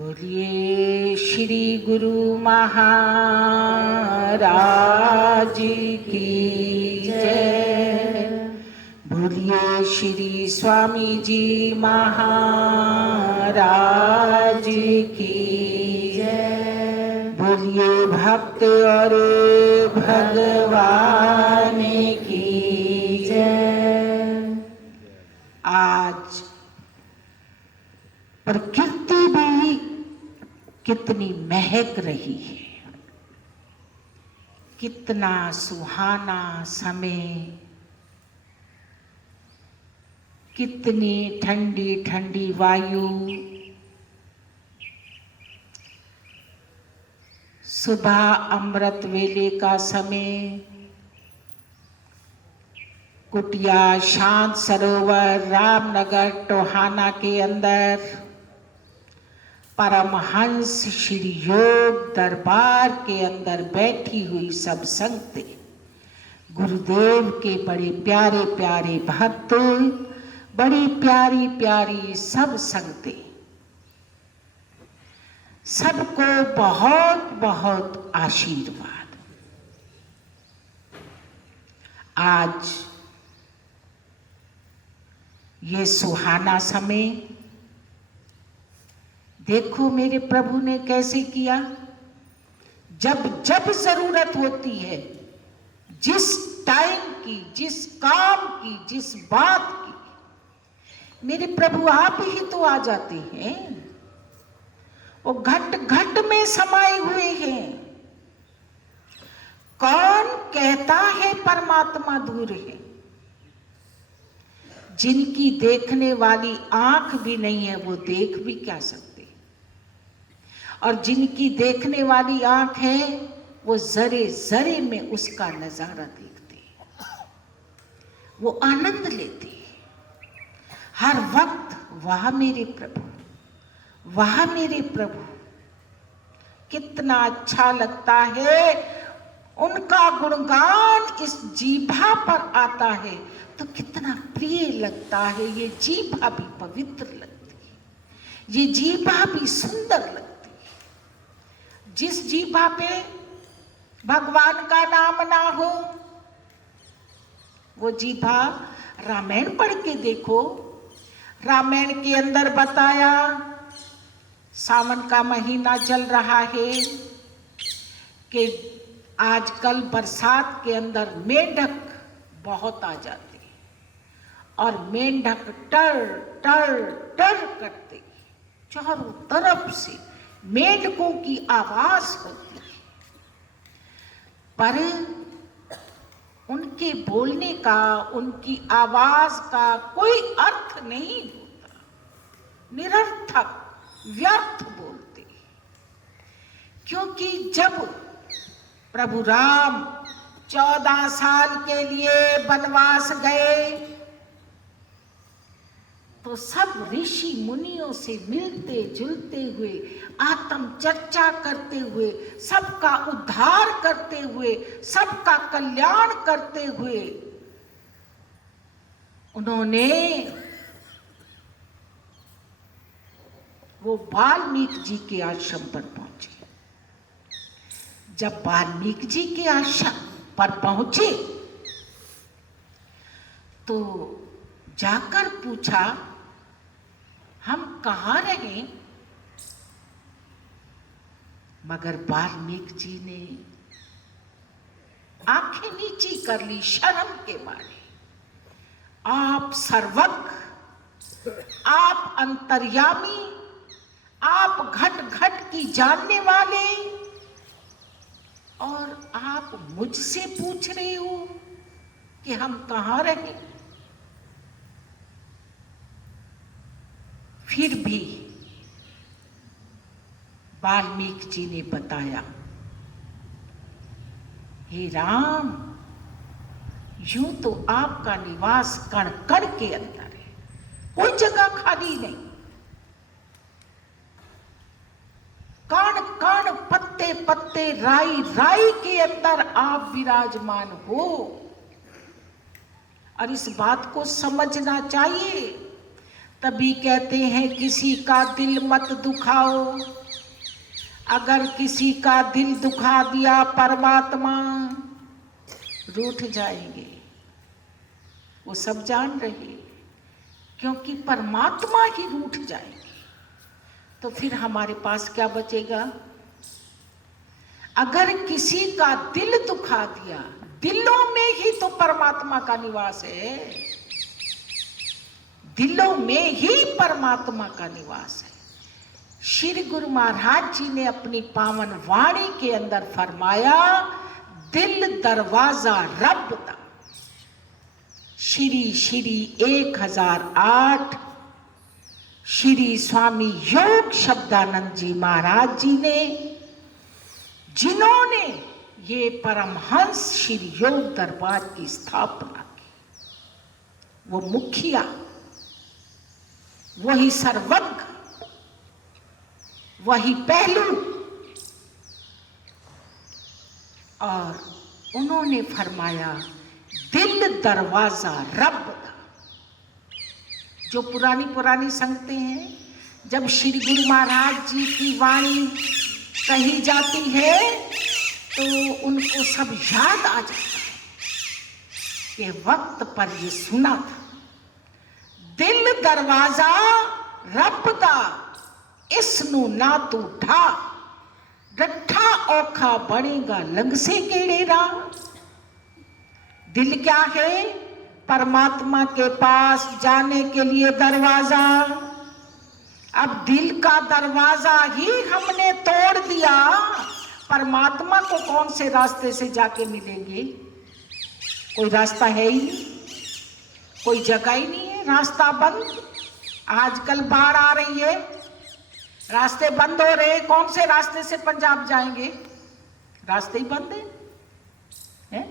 बोलिए श्री गुरु महाराज की जय। बोलिए श्री स्वामी जी महाराज की जय। बोलिए भक्त और भगवान की जय। आज प्रकृति भी कितनी महक रही है, कितना सुहाना समय, कितनी ठंडी ठंडी वायु। सुबह अमृत वेले का समय, कुटिया शांत सरोवर रामनगर टोहाना के अंदर परमहंस श्री योग दरबार के अंदर बैठी हुई सब संगतें, गुरुदेव के बड़े प्यारे प्यारे भक्त, बड़ी प्यारी प्यारी सब संगतें, सबको बहुत बहुत आशीर्वाद। आज ये सुहाना समय देखो मेरे प्रभु ने कैसे किया। जब जब जरूरत होती है, जिस टाइम की, जिस काम की, जिस बात की, मेरे प्रभु आप ही तो आ जाते हैं। वो घट घट में समाये हुए हैं। कौन कहता है परमात्मा दूर है? जिनकी देखने वाली आंख भी नहीं है वो देख भी क्या सकते, और जिनकी देखने वाली आंख है वो जरे जरे में उसका नजारा देखते हैं, वो आनंद लेते हैं हर वक्त। वाह मेरे प्रभु, वाह मेरे प्रभु, कितना अच्छा लगता है। उनका गुणगान इस जीभा पर आता है तो कितना प्रिय लगता है। ये जीभा भी पवित्र लगती है, ये जीभा भी सुंदर लगती है। जिस जीभा पे भगवान का नाम ना हो, वो जीभा, रामायण पढ़ के देखो। रामायण के अंदर बताया, सावन का महीना चल रहा है कि आजकल बरसात के अंदर मेंढक बहुत आ जाते हैं और मेंढक टर टर टर करते, चारों तरफ से मेंढकों की आवाज होती है, पर उनके बोलने का, उनकी आवाज का कोई अर्थ नहीं होता, निरर्थक व्यर्थ बोलते। क्योंकि जब प्रभु राम 14 साल के लिए वनवास गए तो सब ऋषि मुनियों से मिलते जुलते हुए, आत्म चर्चा करते हुए, सबका उद्धार करते हुए, सबका कल्याण करते हुए उन्होंने वो वाल्मीकि जी के आश्रम पर पहुंचे। जब वाल्मीकि जी के आश्रम पर पहुंचे तो जाकर पूछा, हम कहाँ रहे? मगर वाल्मीकि जी ने आंखें नीची कर ली शर्म के मारे। आप सर्वज्ञ, आप अंतर्यामी, आप घट घट की जानने वाले, और आप मुझसे पूछ रहे हो कि हम कहाँ रहे? फिर भी वाल्मीकि जी ने बताया, हे राम, यूं तो आपका निवास कण कण के अंदर है, कोई जगह खाली नहीं। कण कण, पत्ते पत्ते, राई राई के अंदर आप विराजमान हो। और इस बात को समझना चाहिए, तभी कहते हैं किसी का दिल मत दुखाओ। अगर किसी का दिल दुखा दिया परमात्मा रूठ जाएंगे, वो सब जान रहे। क्योंकि परमात्मा ही रूठ जाएंगे तो फिर हमारे पास क्या बचेगा। अगर किसी का दिल दुखा दिया, दिलों में ही तो परमात्मा का निवास है, दिलों में ही परमात्मा का निवास है। श्री गुरु महाराज जी ने अपनी पावन वाणी के अंदर फरमाया, दिल दरवाजा रब दा। श्री श्री 1008 श्री स्वामी योग शब्दानंद जी महाराज जी ने, जिन्होंने ये परमहंस श्री योग दरबार की स्थापना की, वो मुखिया, वही सर्वज्ञ, वही पहलू, और उन्होंने फरमाया दिल दरवाजा रब दा। जो पुरानी पुरानी संगतें हैं, जब श्री गुरु महाराज जी की वाणी कही जाती है तो उनको सब याद आ जाता है कि वक्त पर ये सुना था, दिल दरवाजा रब दा इसनू ना तू ढा, डठा औखा बनेगा लंग से केड़ेरा। दिल क्या है? परमात्मा के पास जाने के लिए दरवाजा। अब दिल का दरवाजा ही हमने तोड़ दिया, परमात्मा को कौन से रास्ते से जाके मिलेंगे? कोई रास्ता है ही नहीं, कोई जगह ही नहीं है, रास्ता बंद। आजकल बाढ़ आ रही है, रास्ते बंद हो रहे, कौन से रास्ते से पंजाब जाएंगे? रास्ते ही बंद है?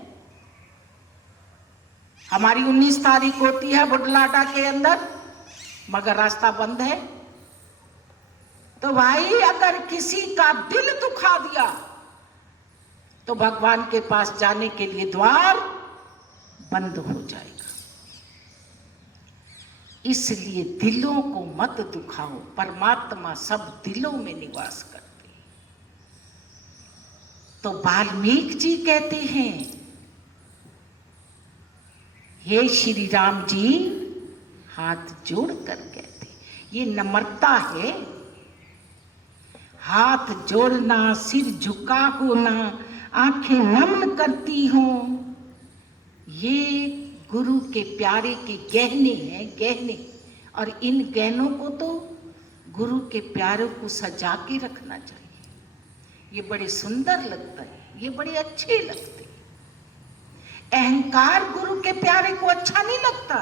हमारी 19 तारीख होती है बुढलाडा के अंदर, मगर रास्ता बंद है। तो भाई अगर किसी का दिल दुखा दिया तो भगवान के पास जाने के लिए द्वार बंद हो जाएगा। इसलिए दिलों को मत दुखाओ, परमात्मा सब दिलों में निवास करते हैं। तो वाल्मीकि जी कहते हैं, हे श्री राम जी, हाथ जोड़कर कहते, ये नम्रता है। हाथ जोड़ना, सिर झुका होना, आंखें नम करती हो, ये गुरु के प्यारे के गहने हैं, गहने। और इन गहनों को तो गुरु के प्यारे को सजा के रखना चाहिए। ये बड़े सुंदर लगता है, ये बड़े अच्छे लगते हैं। अहंकार गुरु के प्यारे को अच्छा नहीं लगता।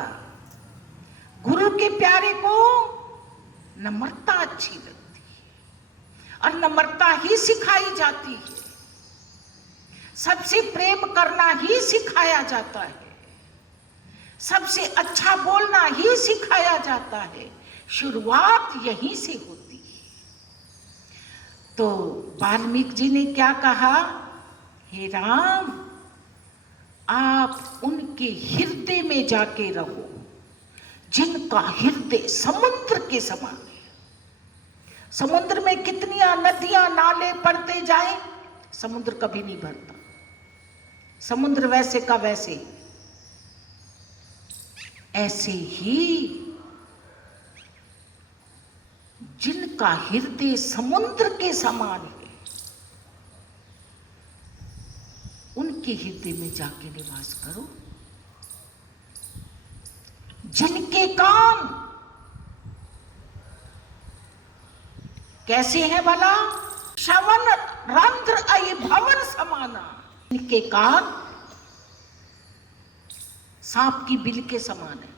गुरु के प्यारे को नम्रता अच्छी लगती है, और नम्रता ही सिखाई जाती है। सबसे प्रेम करना ही सिखाया जाता है, सबसे अच्छा बोलना ही सिखाया जाता है। शुरुआत यहीं से होती है। तो वाल्मीकि जी ने क्या कहा? हे राम, आप उनके हृदय में जाके रहो जिनका हृदय समुद्र के समान है। समुद्र में कितनी नदियां नाले पड़ते जाएं, समुद्र कभी नहीं भरता। समुद्र वैसे का वैसे। ऐसे ही जिनका हृदय समुद्र के समान है, उनके हृदय में जाके निवास करो। जिनके काम कैसे हैं भला? श्रवण रंध्र अय भवन समाना। इनके काम सांप की बिल के समान है।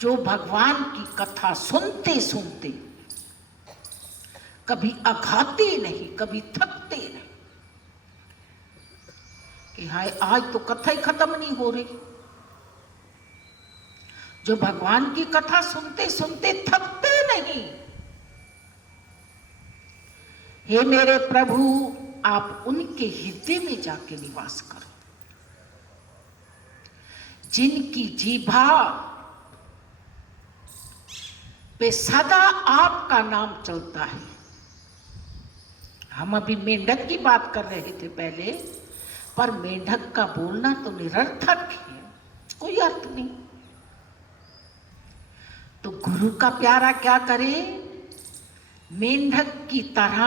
जो भगवान की कथा सुनते सुनते कभी अघाते नहीं, कभी थकते नहीं कि हाय आज तो कथा ही खत्म नहीं हो रही। जो भगवान की कथा सुनते सुनते थकते नहीं। हे मेरे प्रभु, आप उनके हृदय में जाके निवास करो। जिनकी जीभा पे सदा आपका नाम चलता है। हम अभी मेंढक की बात कर रहे थे पहले, पर मेंढक का बोलना तो निरर्थक है, कोई अर्थ नहीं। तो गुरु का प्यारा क्या करे, मेंढक की तरह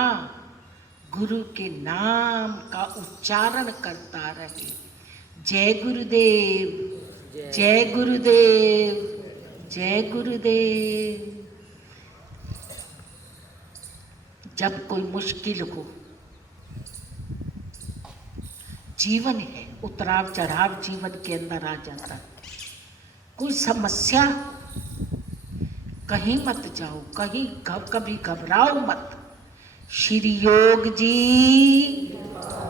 गुरु के नाम का उच्चारण करता रहे। जय गुरुदेव, जय गुरुदेव, जय गुरुदेव। जब कोई मुश्किल हो, जीवन है, उतराव चढ़ाव जीवन के अंदर आ जाता है, कोई समस्या, कहीं मत जाओ, कभी घबराओ मत। श्री योग जी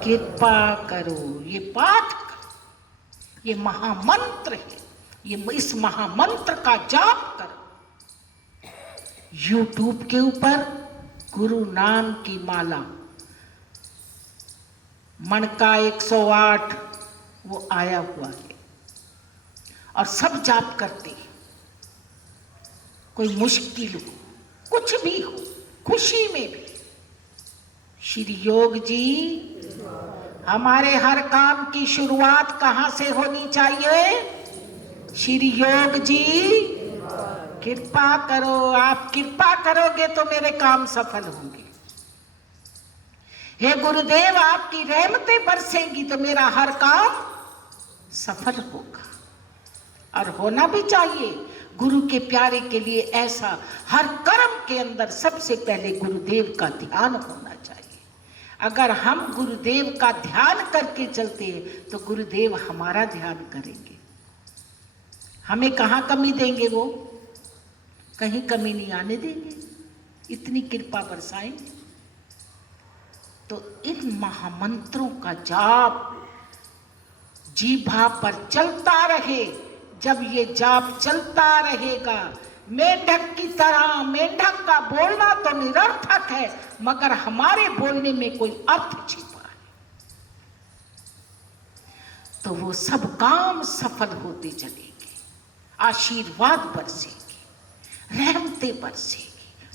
कृपा करो, ये पाठ करो, ये महामंत्र है, ये इस महामंत्र का जाप करो। YouTube के ऊपर गुरु नाम की माला मणका 108 वो आया हुआ है और सब जाप करते हैं। कोई मुश्किल हो, कुछ भी हो, खुशी में भी, श्री योग जी हमारे हर काम की शुरुआत कहाँ से होनी चाहिए? श्री योग जी कृपा करो, आप कृपा करोगे तो मेरे काम सफल होंगे। हे गुरुदेव आपकी रहमतें बरसेंगी तो मेरा हर काम सफल होगा, और होना भी चाहिए। गुरु के प्यारे के लिए ऐसा हर कर्म के अंदर सबसे पहले गुरुदेव का ध्यान होना चाहिए। अगर हम गुरुदेव का ध्यान करके चलते हैं तो गुरुदेव हमारा ध्यान करेंगे। हमें कहाँ कमी देंगे? वो कहीं कमी नहीं आने देंगे, इतनी कृपा बरसाएंगे। तो इन महामंत्रों का जाप जीभा पर चलता रहे। जब ये जाप चलता रहेगा, मेंढक की तरह, मेंढक का बोलना तो निरर्थक है, मगर हमारे बोलने में कोई अर्थ छिपा है, तो वो सब काम सफल होते चलेंगे, आशीर्वाद बरसेगी, रहमतें बरसेगी।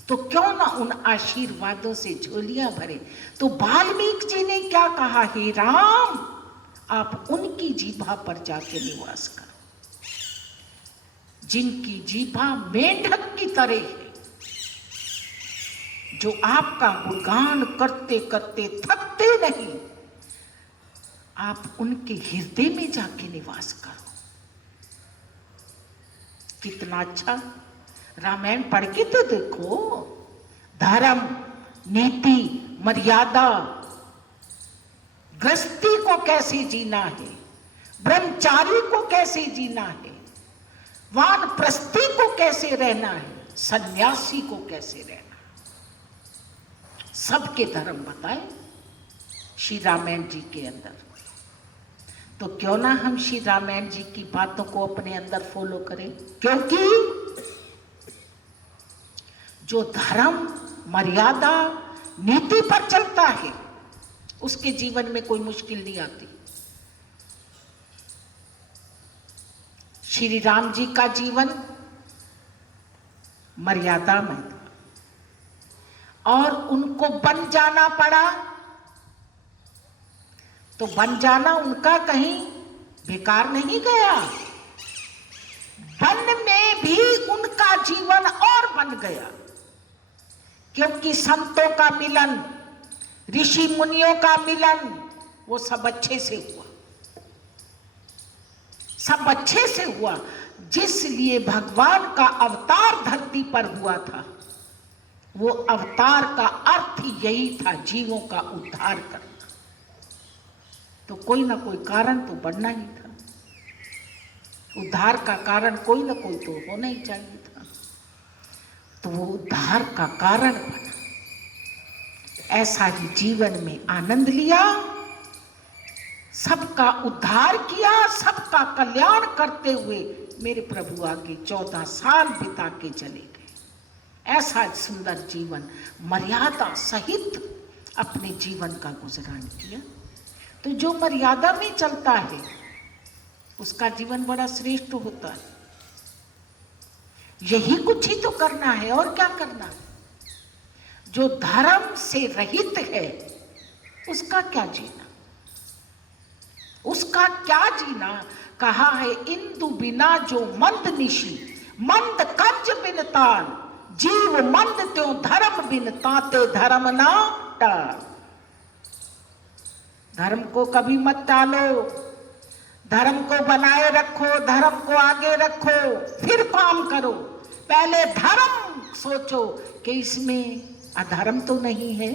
तो क्यों ना उन आशीर्वादों से झोलियां भरे। तो वाल्मीकि जी ने क्या कहा, हे राम आप उनकी जीभा पर जाके निवास करो जिनकी जीभा मेंढक की तरह है, जो आपका गुणगान करते करते थकते नहीं। आप उनके हृदय में जाके निवास करो। कितना अच्छा, रामायण पढ़ के तो देखो, धर्म, नीति, मर्यादा, गृहस्थी को कैसे जीना है, ब्रह्मचारी को कैसे जीना है, वानप्रस्थी को कैसे रहना है, सन्यासी को कैसे रहना है, सबके धर्म बताए श्री रामायण जी के अंदर। तो क्यों ना हम श्री रामायण जी की बातों को अपने अंदर फॉलो करें, क्योंकि जो धर्म, मर्यादा, नीति पर चलता है उसके जीवन में कोई मुश्किल नहीं आती। श्री राम जी का जीवन मर्यादा में था और उनको बन जाना पड़ा, तो बन जाना उनका कहीं बेकार नहीं गया, वन में भी उनका जीवन और बन गया। क्योंकि संतों का मिलन, ऋषि मुनियों का मिलन, वो सब अच्छे से हुआ, सब अच्छे से हुआ। जिसलिए भगवान का अवतार धरती पर हुआ था, वो अवतार का अर्थ यही था, जीवों का उद्धार करना। तो कोई ना कोई कारण तो बनना ही था, उद्धार का कारण कोई ना कोई तो होना ही चाहिए था। तो वो उद्धार का कारण बना। ऐसा ही जीवन में आनंद लिया, सबका उद्धार किया, सबका कल्याण करते हुए मेरे प्रभु आगे 14 साल बिता के चले गए। ऐसा सुंदर जीवन मर्यादा सहित अपने जीवन का गुजरान किया। तो जो मर्यादा में चलता है उसका जीवन बड़ा श्रेष्ठ होता है। यही कुछ ही तो करना है, और क्या करना है। जो धर्म से रहित है उसका क्या जीना, उसका क्या जीना। कहा है इंदु बिना जो मंद निशी, मंद कंज बिन तान, जीव मंद त्यों धर्म बिन ताते धर्म ना टाल। धर्म को कभी मत टालो, धर्म को बनाए रखो, धर्म को आगे रखो, फिर काम करो। पहले धर्म सोचो कि इसमें अधर्म तो नहीं है,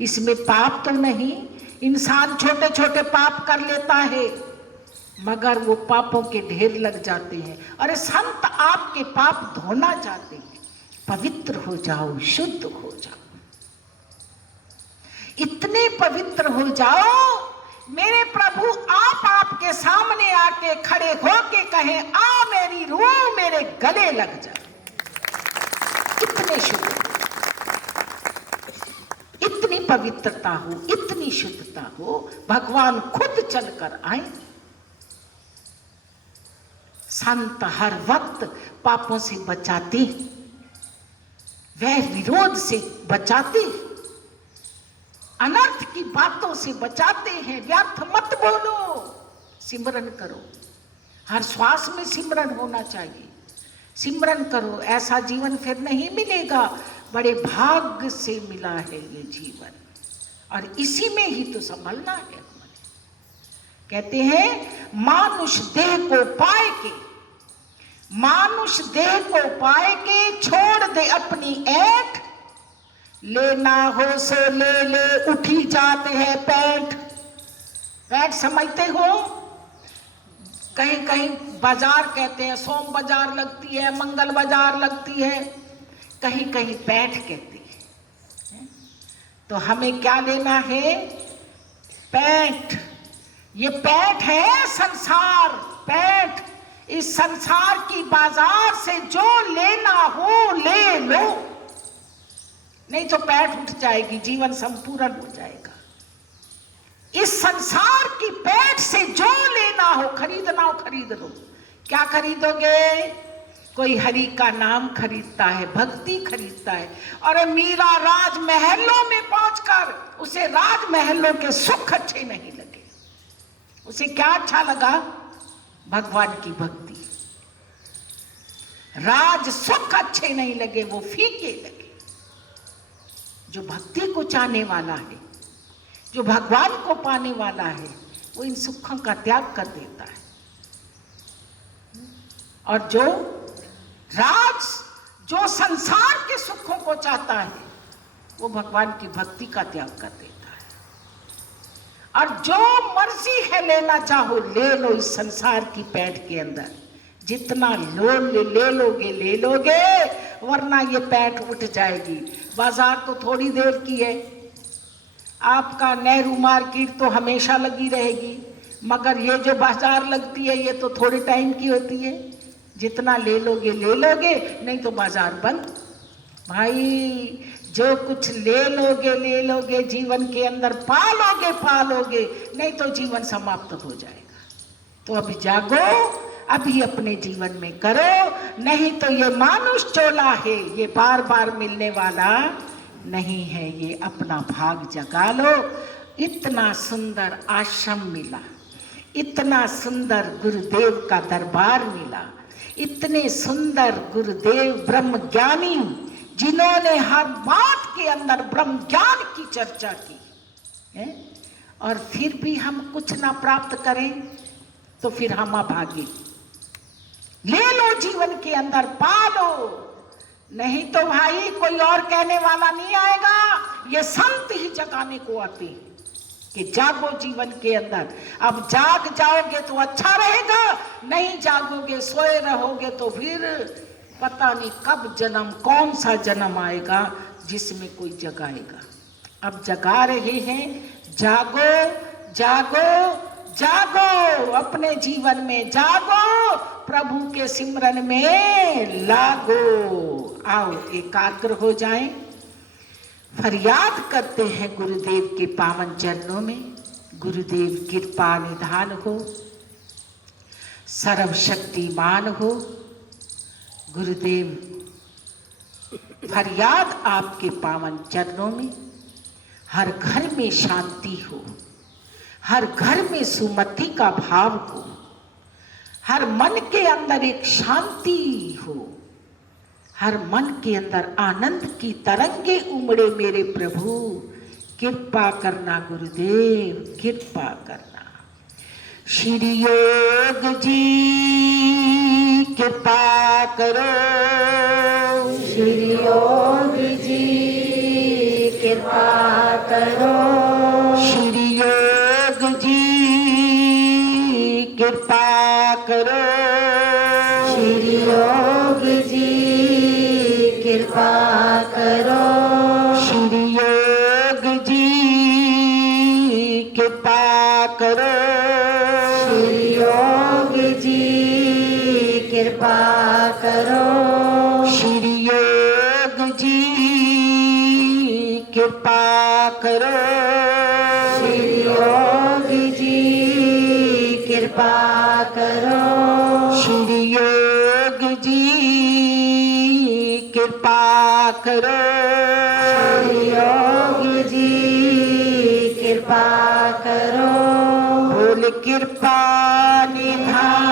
इसमें पाप तो नहीं। इंसान छोटे छोटे पाप कर लेता है मगर वो पापों के ढेर लग जाते हैं। अरे संत आपके पाप धोना चाहते हैं, पवित्र हो जाओ, शुद्ध हो जाओ, इतने पवित्र हो जाओ मेरे प्रभु आप आपके सामने आके खड़े होके कहें आ मेरी रूह मेरे गले लग जाए। इतने शुद्ध, इतनी पवित्रता हो, इतनी शुद्धता हो, भगवान खुद चलकर आए। संत हर वक्त पापों से बचाते, वह विरोध से बचाते, अनर्थ की बातों से बचाते हैं। व्यर्थ मत बोलो, सिमरन करो। हर श्वास में सिमरन होना चाहिए। सिमरन करो, ऐसा जीवन फिर नहीं मिलेगा। बड़े भाग्य से मिला है ये जीवन, और इसी में ही तो संभलना है। कहते हैं मानुष देह को पाए के, मानुष देह को पाए के छोड़ दे अपनी ऐठ, लेना हो सो ले ले उठी जाते हैं पैठ। पैठ समझते हो, कहीं कहीं बाजार कहते हैं, सोम बाजार लगती है, मंगल बाजार लगती है, कहीं कहीं पैठ कहती है। तो हमें क्या लेना है? पैठ। ये पैठ है संसार, पैठ। इस संसार की बाजार से जो लेना हो ले लो, नहीं तो पैठ उठ जाएगी, जीवन संपूर्ण हो जाएगा। इस संसार की पैठ से जो लेना हो, खरीदना हो खरीद लो। क्या खरीदोगे? कोई हरि का नाम खरीदता है, भक्ति खरीदता है। और मीरा राजमहलों में पहुंचकर उसे राजमहलों के सुख अच्छे नहीं लगे। उसे क्या अच्छा लगा? भगवान की भक्ति। राज सुख अच्छे नहीं लगे, वो फीके लगे। जो भक्ति को चाहने वाला है, जो भगवान को पाने वाला है, वो इन सुखों का त्याग कर देता है। और जो संसार के सुखों को चाहता है, वो भगवान की भक्ति का त्याग कर देता है। और जो मर्जी है लेना चाहो ले लो इस संसार की पैठ के अंदर। जितना ले लोगे, वरना ये पैठ उठ जाएगी। बाजार तो थोड़ी देर की है, आपका नेहरू मार्केट तो हमेशा लगी रहेगी, मगर ये जो बाजार लगती है ये तो थोड़े टाइम की होती है। जितना ले लोगे, नहीं तो बाजार बंद। भाई जो कुछ ले लोगे जीवन के अंदर पालोगे, नहीं तो जीवन समाप्त हो जाएगा। तो अभी जागो, अभी अपने जीवन में करो, नहीं तो ये मानुष चोला है, ये बार बार मिलने वाला नहीं है। ये अपना भाग जगा लो। इतना सुंदर आश्रम मिला, इतना सुंदर गुरुदेव का दरबार मिला, इतने सुंदर गुरुदेव ब्रह्म ज्ञानी, जिन्होंने हर बात के अंदर ब्रह्म ज्ञान की चर्चा की है। और फिर भी हम कुछ ना प्राप्त करें तो फिर हम अभागे। ले लो जीवन के अंदर, पालो, नहीं तो भाई कोई और कहने वाला नहीं आएगा। ये संत ही जगाने को आते हैं कि जागो जीवन के अंदर। अब जाग जाओगे तो अच्छा रहेगा, नहीं जागोगे सोए रहोगे तो फिर पता नहीं कब जन्म, कौन सा जन्म आएगा जिसमें कोई जगाएगा। अब जगा रहे हैं, जागो जागो जागो, अपने जीवन में जागो, प्रभु के सिमरन में लागो। आओ एकाग्र हो जाएं, फरियाद करते हैं गुरुदेव के पावन चरणों में, गुरुदेव कृपा निधान हो। सर्वशक्तिमान हो। गुरुदेव, फरियाद आपके पावन चरणों में, हर घर में शांति हो, हर घर में सुमति का भाव हो, हर मन के अंदर एक शांति हो, हर मन के अंदर आनंद की तरंगे उमड़े। मेरे प्रभु कृपा करना गुरुदेव, कृपा करना। श्री योग जी कृपा करो, श्री योग जी कृपा करो, श्री योग जी कृपा करो, श्री योग जी कृपा करो, श्री योग जी कृपा करो, श्री योग जी कृपा करो, श्री योग जी कृपा करो, श्री योग जी कृपा करो, श्री योग जी कृपा करो, श्री योग जी कृपा करो, बोल कृपा निधान